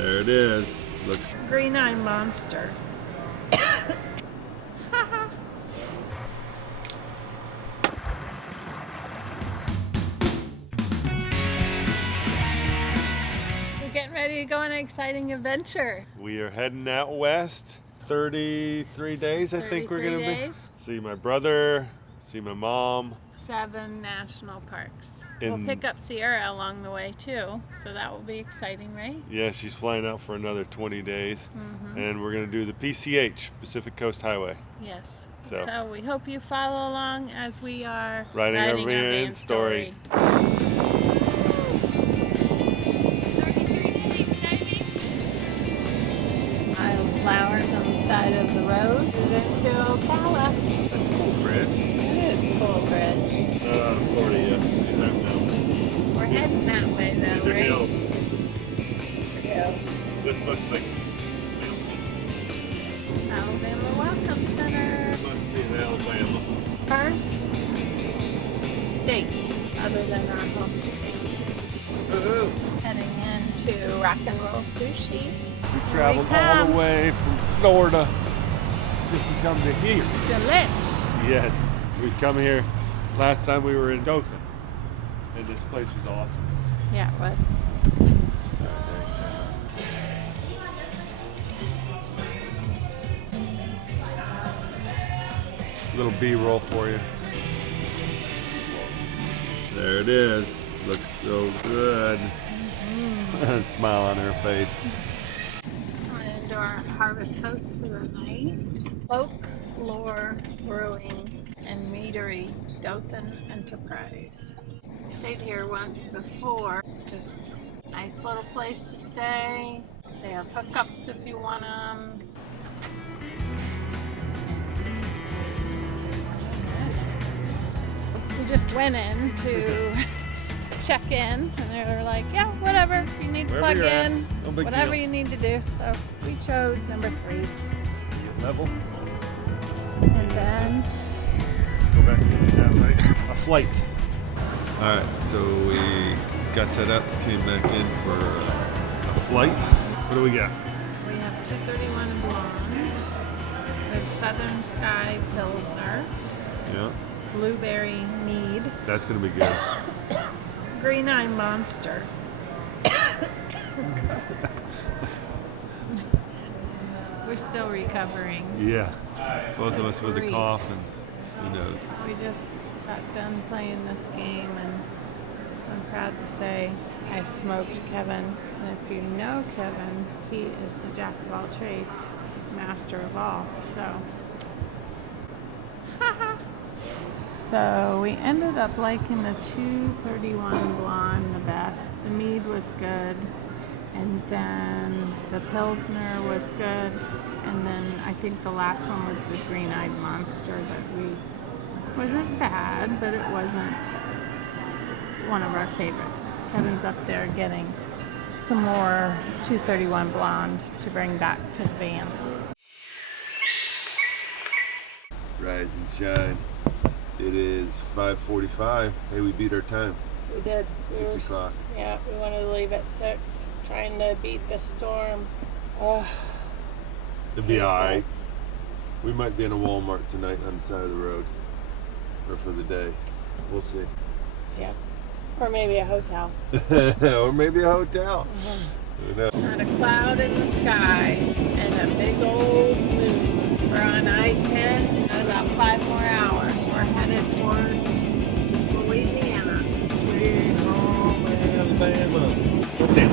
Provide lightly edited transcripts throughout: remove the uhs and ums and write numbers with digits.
There it is. Look. Green-eyed monster. We're getting ready to go on an exciting adventure. We are heading out west. 33 days, I think we're gonna be. See my brother, see my mom. 7 national parks. And we'll pick up Sierra along the way too, so that will be exciting, right? yeah, she's flying out for another 20 days. And we're gonna do the PCH, Pacific Coast Highway. Yes. So we hope you follow along as we are writing our van story. 33 days, baby. Pile of flowers on the side of the road. Into Ocala. That's a cool bridge. It is a cool bridge. Florida, yeah. These aren't mountains. We're heading that way though, These are right? hills. Hills. This looks like Alabama Welcome Center. must be in Alabama. First state other than our home state. Woohoo! Heading into Rock and Roll Sushi. We traveled all the way from Florida just to come to here. Delish. Yes, we come here last time we were in Dothan, and this place was awesome. Yeah, it was. Little B-roll for you. There it is. Looks so good. Smile on her face. Going into our harvest house for the night. Folklore, Brewing, and Meadery, Dothan Enterprise. Stayed here once before. It's just a nice little place to stay. They have hookups if you want them. We just went in to check in, and they were like, yeah, whatever, you need to plug in, whatever you need to do. So we chose number 3. Level. And then Go back to that, right? A flight. Alright, so we got set up, came back in for a flight. What do we got? we have 231 Blonde, we have Southern Sky Pilsner, Yeah, Blueberry Mead, that's gonna be good. Green-eyed Monster, we're still recovering. Yeah, both of us with a cough and, you know. We just got done playing this game, and I'm proud to say I smoked Kevin. And if you know Kevin, he is the jack of all trades, master of all. So we ended up liking the 231 Blonde the best. The mead was good, and then the Pilsner was good, and then I think the last one was the Green-eyed Monster that wasn't bad, but it wasn't one of our favorites. Kevin's up there getting some more 231 Blonde to bring back to the van. Rise and shine. It is 5:45. Hey, we beat our time. We did. 6 o'clock. Yeah, we wanted to leave at 6, trying to beat the storm. It'll be alright. We might be in a Walmart tonight on the side of the road. Or for the day. We'll see. Yeah. Or maybe a hotel. Or maybe a hotel. Who knows? Not a cloud in the sky and a big old moon. We're on I-10 in about 5 more hours. We're headed towards Louisiana. Sweet home Alabama. Damn.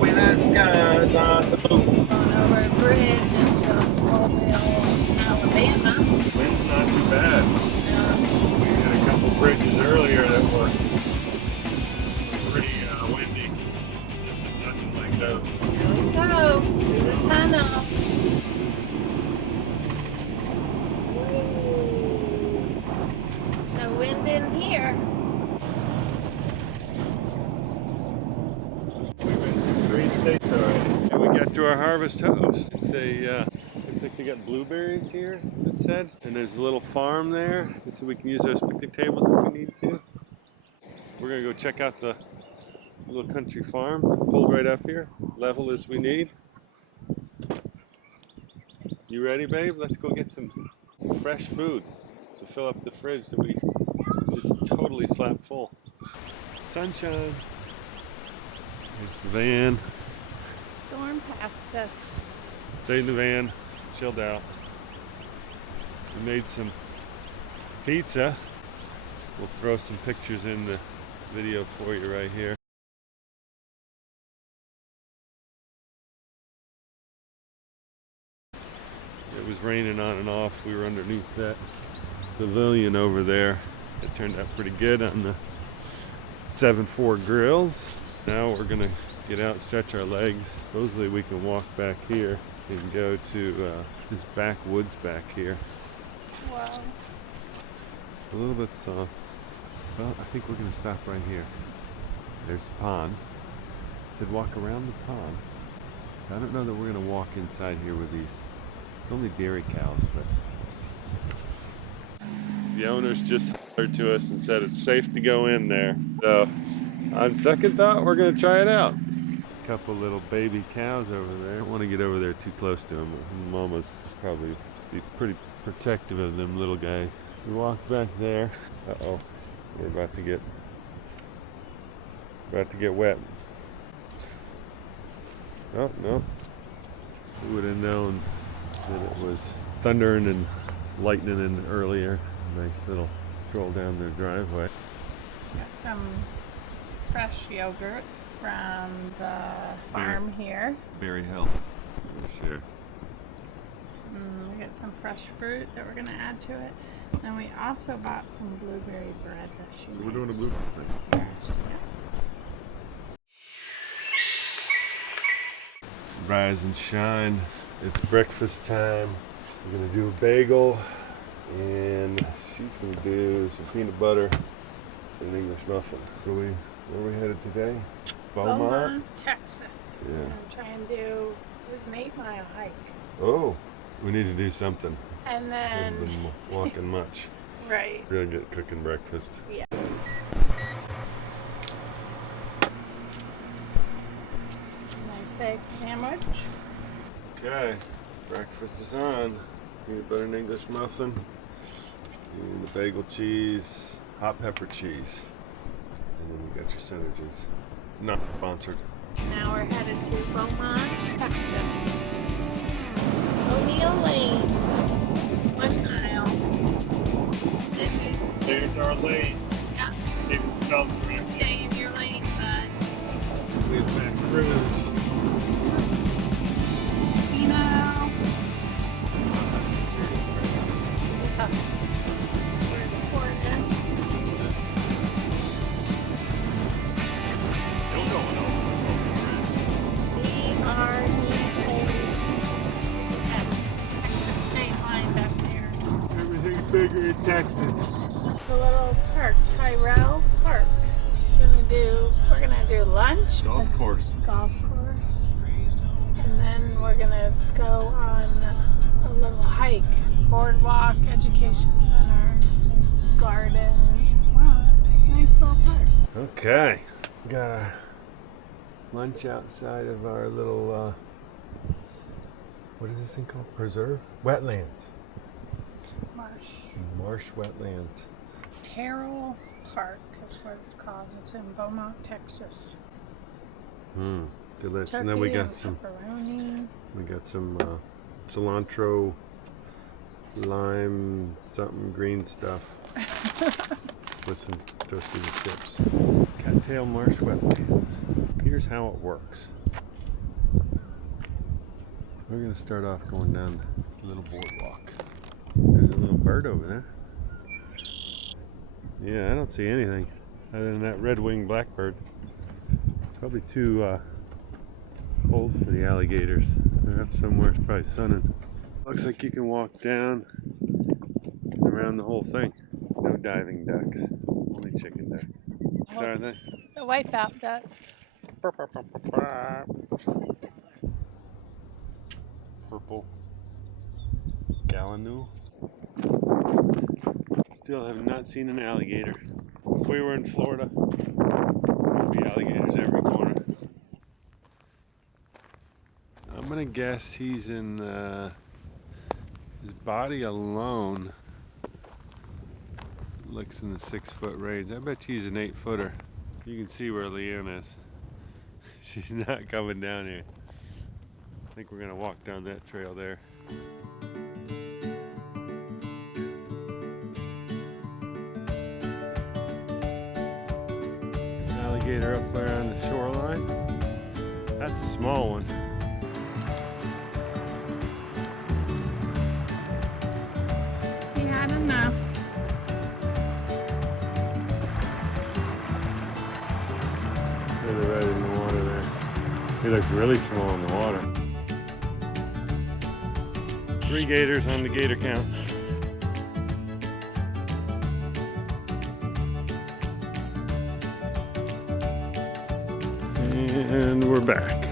When the skies are so blue. Going over a bridge into Mobile, Alabama. Wind's not too bad. We had a couple bridges earlier that were pretty windy. This is nothing like those. Here we go, through the tunnel. No wind in here. We've been to 3 states already. And we got to our harvest house. It's a, looks like they got blueberries here, as it said. And there's a little farm there. So we can use those picnic tables if we need to. So we're gonna go check out the little country farm pulled right up here, level as we need. You ready, babe? Let's go get some fresh food to fill up the fridge that we just totally slapped full. Sunshine. Here's the van. Storm past us. Stayed in the van, chilled out. We made some pizza. We'll throw some pictures in the video for you right here. It was raining on and off. We were underneath that pavilion over there. It turned out pretty good on the 7.4 grills. Now we're gonna get out, stretch our legs. Supposedly we can walk back here and go to this backwoods back here. Wow. A little bit soft. Well, I think we're gonna stop right here. There's the pond. It said walk around the pond. I don't know that we're gonna walk inside here with these. Only dairy cows, but the owners just hollered to us and said it's safe to go in there. So, on second thought, we're gonna try it out. A couple little baby cows over there. I don't want to get over there too close to them. Mama's probably be pretty protective of them little guys. We walk back there. Uh-oh, we're about to get wet. Oh no! Who would have known that it was thundering and lightning earlier. Nice little stroll down their driveway. Got some fresh yogurt from the farm here. Berryhill. Sure. We got some fresh fruit that we're going to add to it. And we also bought some blueberry bread that she So makes. we're doing a blueberry bread. Yeah. Rise and shine. It's breakfast time. We're gonna do a bagel, and she's gonna do some peanut butter and an English muffin. Where are we headed today? Beaumont, Texas. Yeah. We're gonna try and do. There's an 8-mile hike. Oh, we need to do something. And We then. haven't been walking much. Right. We're gonna get cooking breakfast. Yeah. Nice egg sandwich. Okay, breakfast is on. Peanut butter and English muffin, and the bagel cheese, hot pepper cheese, and then you got your sandwiches. Not sponsored. Now we're headed to Beaumont, Texas. O'Neill Lane. 1 mile. There's our lane. Yeah. Didn't spell correct. Stay in your lane, bud. We've been Breaux. Casino. Where's the coordinates? Still going over. Texas state line back there. Everything's bigger in Texas. The little park, Tyrell Park. We're gonna do lunch. Golf course. Golf course. And then we're gonna go on a little hike. Boardwalk, education center, there's gardens. Wow, nice little park. Okay. Got our lunch outside of our little, what is this thing called? Preserve? Wetlands. Marsh Wetlands. Tyrell Park is what it's called. It's in Beaumont, Texas. Delicious. Turkey And then we got and some pepperoni. cilantro, lime, something green stuff with some toasted chips. Cattail Marsh Wetlands. Here's how it works. We're gonna start off going down the little boardwalk. There's a little bird over there. Yeah, I don't see anything other than that red-winged blackbird. Probably too cold for the alligators. They're up somewhere, it's probably sunning. Looks like you can walk down and around the whole thing. No diving ducks, only chicken ducks. So are they? The wipeout ducks. Purple Gallinoo. Still have not seen an alligator. If we were in Florida, be alligators every corner. I'm gonna guess he's in his body alone looks in the 6-foot range. I bet he's an 8-footer. You can see where Leanne is. She's not coming down here. I think we're gonna walk down that trail there. Alligator up there on the shoreline. That's a small one. He had enough. They're right in the water there. He looks really small in the water. 3 gators on the gator count. And we're back.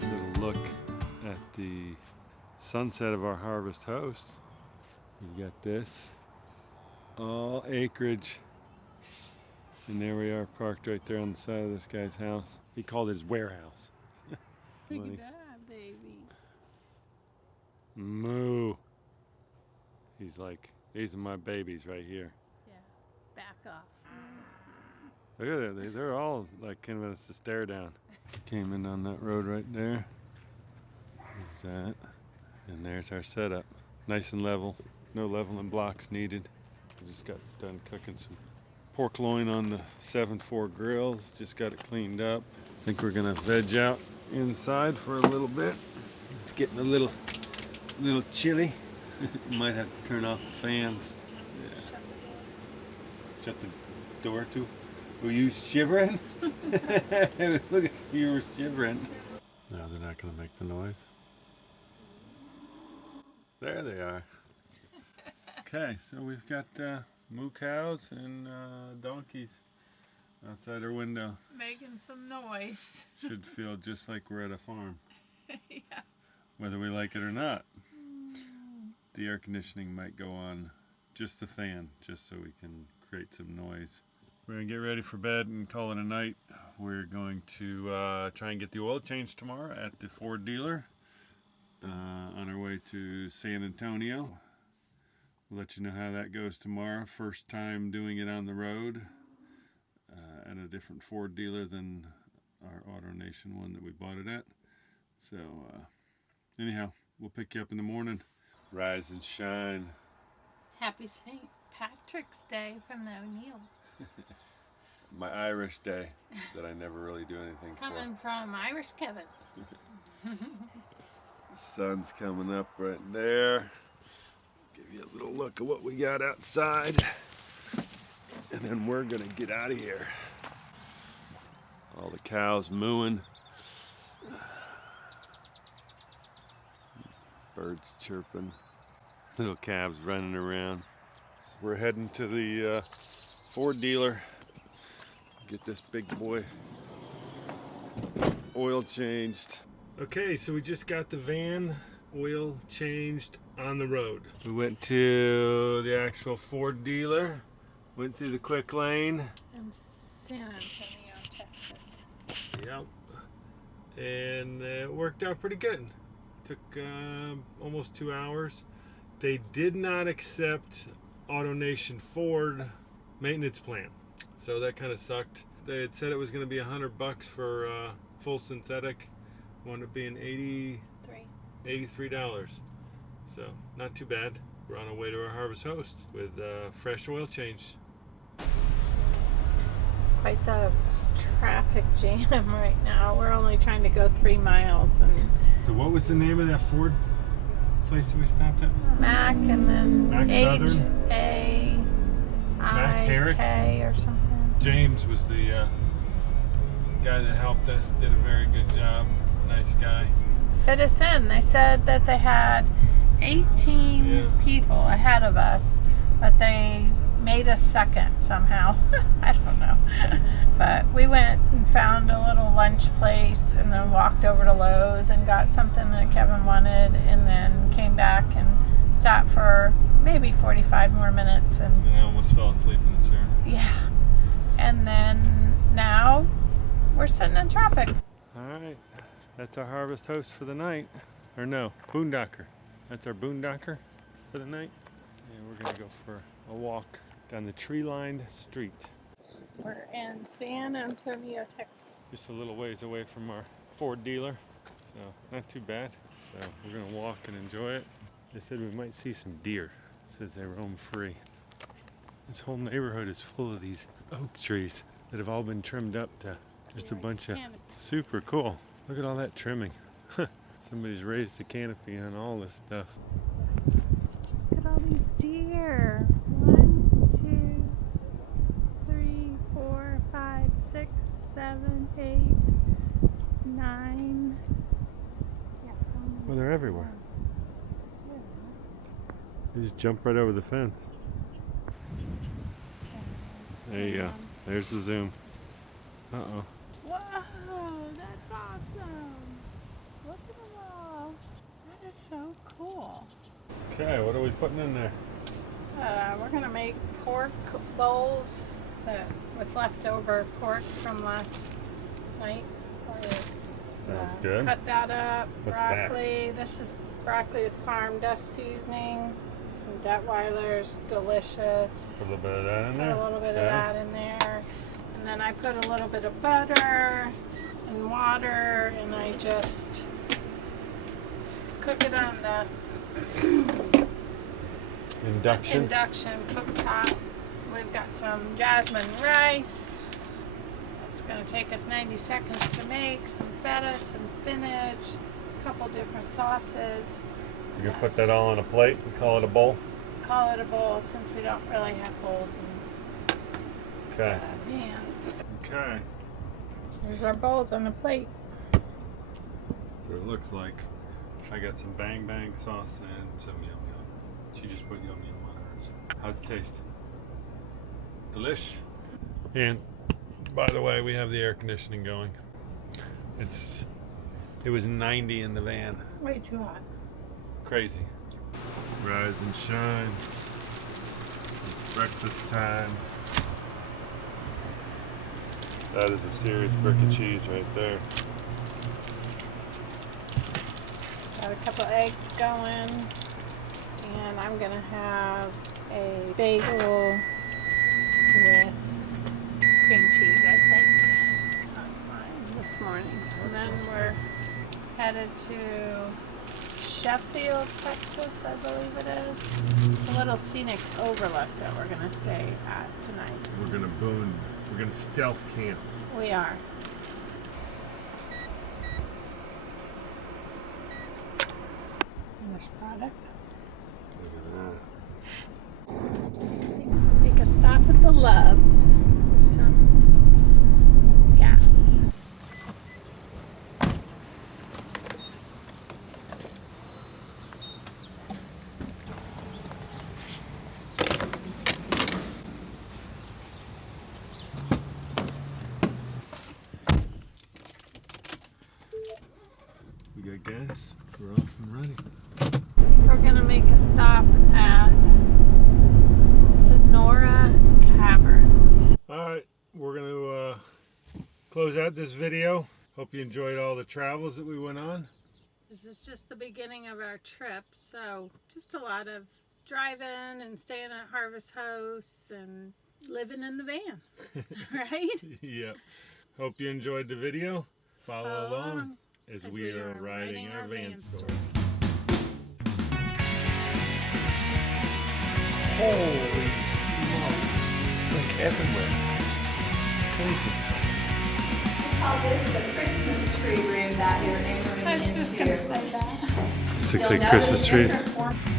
Little look at the sunset of our harvest host. We got this, all acreage. And there we are, parked right there on the side of this guy's house. He called it his warehouse. Look at that, baby. Moo. He's like, these are my babies right here. Yeah, back off. Look at that, they're all like giving us a stare down. Came in on that road right there. There's that. And there's our setup. Nice and level, no leveling blocks needed. We just got done cooking some pork loin on the 7-4 grills. Just got it cleaned up. I think we're gonna veg out inside for a little bit. It's getting a little chilly. Might have to turn off the fans. Yeah. Shut the door too. Were you shivering? Look, you were shivering. No, they're not gonna make the noise. There they are. Okay, so we've got moo cows and donkeys outside our window. Making some noise. Should feel just like we're at a farm. Yeah. Whether we like it or not. The air conditioning might go on, just the fan, just so we can create some noise. We're gonna get ready for bed and call it a night. We're going to try and get the oil changed tomorrow at the Ford dealer on our way to San Antonio. We'll let you know how that goes tomorrow. First time doing it on the road at a different Ford dealer than our AutoNation one that we bought it at. So anyhow, we'll pick you up in the morning. Rise and shine. Happy St. Patrick's Day from the O'Neills. My Irish day that I never really do anything Coming from Irish Kevin. The sun's coming up right there. Give you a little look at what we got outside. And then we're gonna get out of here. All the cows mooing. Birds chirping. Little calves running around. We're heading to the Ford dealer. Get this big boy oil changed. Okay, so we just got the van oil changed on the road. We went to the actual Ford dealer, went through the quick lane. In San Antonio, Texas. Yep. And it worked out pretty good. Took almost 2 hours. They did not accept AutoNation Ford maintenance plan, so that kind of sucked. They had said it was going to be $100 for full synthetic. Wound up being $83. So not too bad. We're on our way to our harvest host with fresh oil change. Quite the traffic jam right now. We're only trying to go 3 miles. And So what was the name of that Ford place that we stopped at? Mac and then Mac Southern? H-A-I-K or something. James was the guy that helped us, did a very good job. Nice guy. Fit us in. They said that they had 18 people ahead of us, but they made us second somehow. I don't know. But we went and found a little lunch place and then walked over to Lowe's and got something that Kevin wanted, and then came back and sat for maybe 45 more minutes. And I almost fell asleep in the chair. yeah. And then now we're sitting in traffic. All right, that's our harvest host for the night. Or no, boondocker. That's our boondocker for the night. And we're gonna go for a walk down the tree-lined street. We're in San Antonio, Texas. Just a little ways away from our Ford dealer, so not too bad. So we're gonna walk and enjoy it. They said we might see some deer. It says they roam free. This whole neighborhood is full of these oak trees that have all been trimmed up to just a bunch of super cool. Look at all that trimming. Somebody's raised the canopy on all this stuff. Look at all these deer. 1, 2, 3, 4, 5, 6, 7, 8, 9. Yeah, Well, they're everywhere. You just jump right over the fence. There you go. There's the zoom. Uh-oh. Whoa, that's awesome. Look at them all. That is so cool. Okay, what are we putting in there? We're going to make pork bowls with leftover pork from last night. Sounds good. Cut that up. What's broccoli. This is broccoli with farm dust seasoning. Some Detweilers. Delicious. Put a little bit of that in there? Put a little bit of that in there. And then I put a little bit of butter and water, and I just cook it on the Induction cooktop. We've got some jasmine rice. It's going to take us 90 seconds to make. Some feta, some spinach, a couple different sauces. You can put that all on a plate and call it a bowl? Call it a bowl, since we don't really have bowls in Okay. the van. Okay. Here's our bowls on the plate. So it looks like I got some bang bang sauce and some yum yum. She just put yum yum on hers. How's it taste? Delish. And by the way, we have the air conditioning going. It was 90 in the van. Way too hot. Crazy. Rise and shine. It's breakfast time. That is a serious brick of cheese right there. Got a couple eggs going, and I'm gonna have a bagel with cream cheese, I think, on mine this morning. And then we're headed to Sheffield, Texas, I believe it is. A little scenic overlook that we're gonna stay at tonight. We're gonna stealth camp. We are. Finished product. Look at We'll make a stop at the Loves for some gas. We got gas. We're off and running. I think we're gonna make a stop at Sonora Caverns. Alright, we're gonna close out this video. Hope you enjoyed all the travels that we went on. This is just the beginning of our trip, so just a lot of driving and staying at Harvest House and living in the van, right? Yep. Hope you enjoyed the video. Follow along as we are riding our van story. Holy smokes. It's like everywhere. It's crazy. Oh, this is the Christmas tree room that you're entering I was just into. gonna say that. This looks You'll like Christmas notice trees. different form-